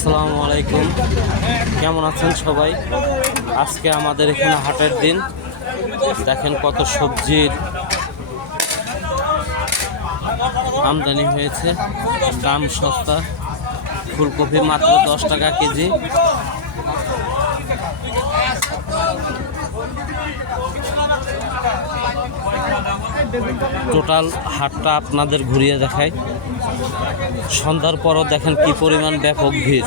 আসসালামু আলাইকুম, কেমন আছেন সবাই? আজকে আমাদের এখানে হাটের দিন। দেখেন কত সবজির আমদানি হয়েছে, দাম সস্তা। ফুলকপি মাত্র 10 টাকা কেজি। টোটাল হাটটা আপনাদের ঘুরিয়ে দেখায়। সন্ধ্যার পরও দেখেন কি পরিমাণ ব্যাপক ভিড়।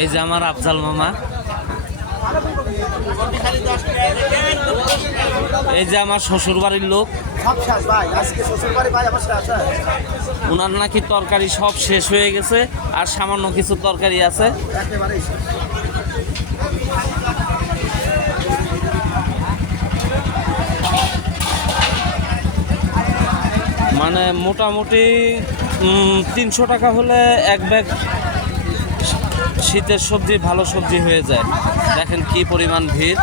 এই যে আমার আফজাল মামা, এই যে আমার শ্বশুর বাড়ির লোক, ওনার নাকি তরকারি সব শেষ হয়ে গেছে, আর সামান্য কিছু তরকারি আছে। মানে মোটামুটি 300 টাকা হলে এক ব্যাগ শীতের সবজি, ভালো সবজি হয়ে যায়। দেখেন কি পরিমাণ ভিড়,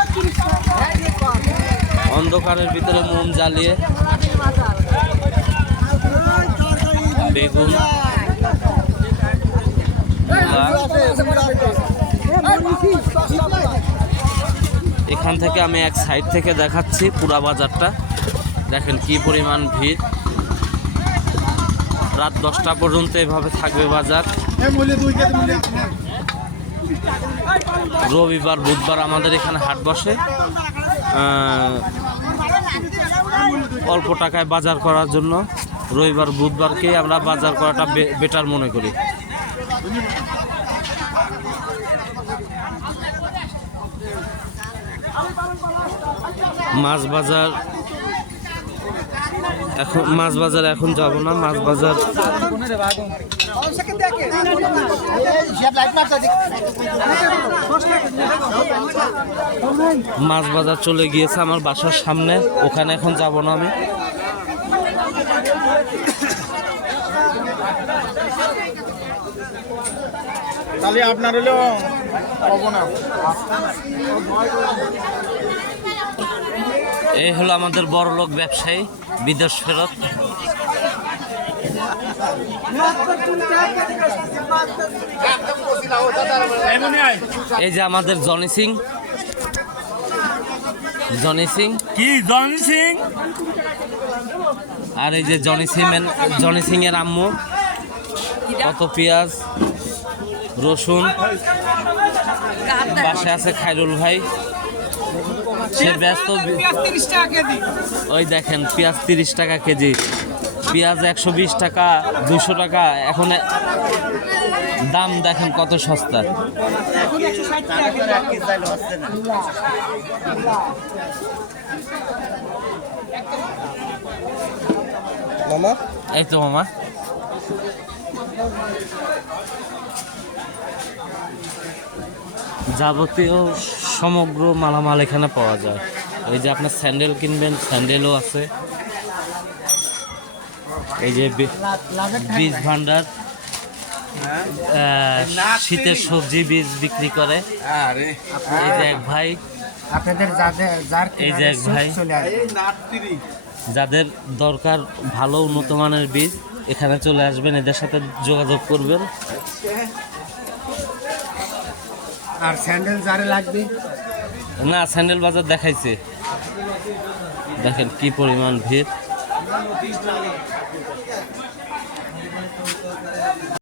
অন্ধকারের ভিতরে মোম জ্বালিয়ে বেগুন, এখান থেকে আমি এক সাইড থেকে দেখাচ্ছি পুরা বাজারটা। দেখেন কি পরিমাণ ভিড়। রাত 10টা পর্যন্ত এভাবে থাকবে বাজার। রবিবার বুধবার আমাদের এখানে হাট বসে। অল্প টাকায় বাজার করার জন্য রবিবার বুধবারকে আমরা বাজার করাটা বেটার মনে করি। মাছ বাজার এখন যাব না। মাছ বাজার চলে গিয়েছে আমার বাসার সামনে, ওখানে এখন যাব না আমি। তাহলে আপনার হলো এই হলো আমাদের বড় লোক ব্যবসায়ী, বিদেশ ফেরত। এই যে আমাদের জনি সিং আর এই যে জনি সিং এর আম্মু। কত পেঁয়াজ, রসুন। বাসায় আছে খায়রুল ভাই, সে ব্যস্ত। ওই দেখেন পেঁয়াজ 30 টাকা কেজি, পেঁয়াজ 120 টাকা, 200 টাকা। এখন দাম দেখেন কত সস্তা। মামা, এই তো মামা, যাবতীয় সমগ্র মালামাল এখানে পাওয়া যায়। এই যে আপনার স্যান্ডেল কিনবেন, স্যান্ডেলও আছে। এই যে বীজ ভান্ডার, শীতের সবজি বীজ বিক্রি করে। এই যে এক ভাই, এই যে এক ভাই, যাদের দরকার ভালো উন্নত মানের বীজ এখানে চলে আসবেন, এদের সাথে যোগাযোগ করবেন। আর স্যান্ডেল যারে লাগবে না, স্যান্ডেল বাজার দেখাইছে। দেখেন কি পরিমাণ ভিড়।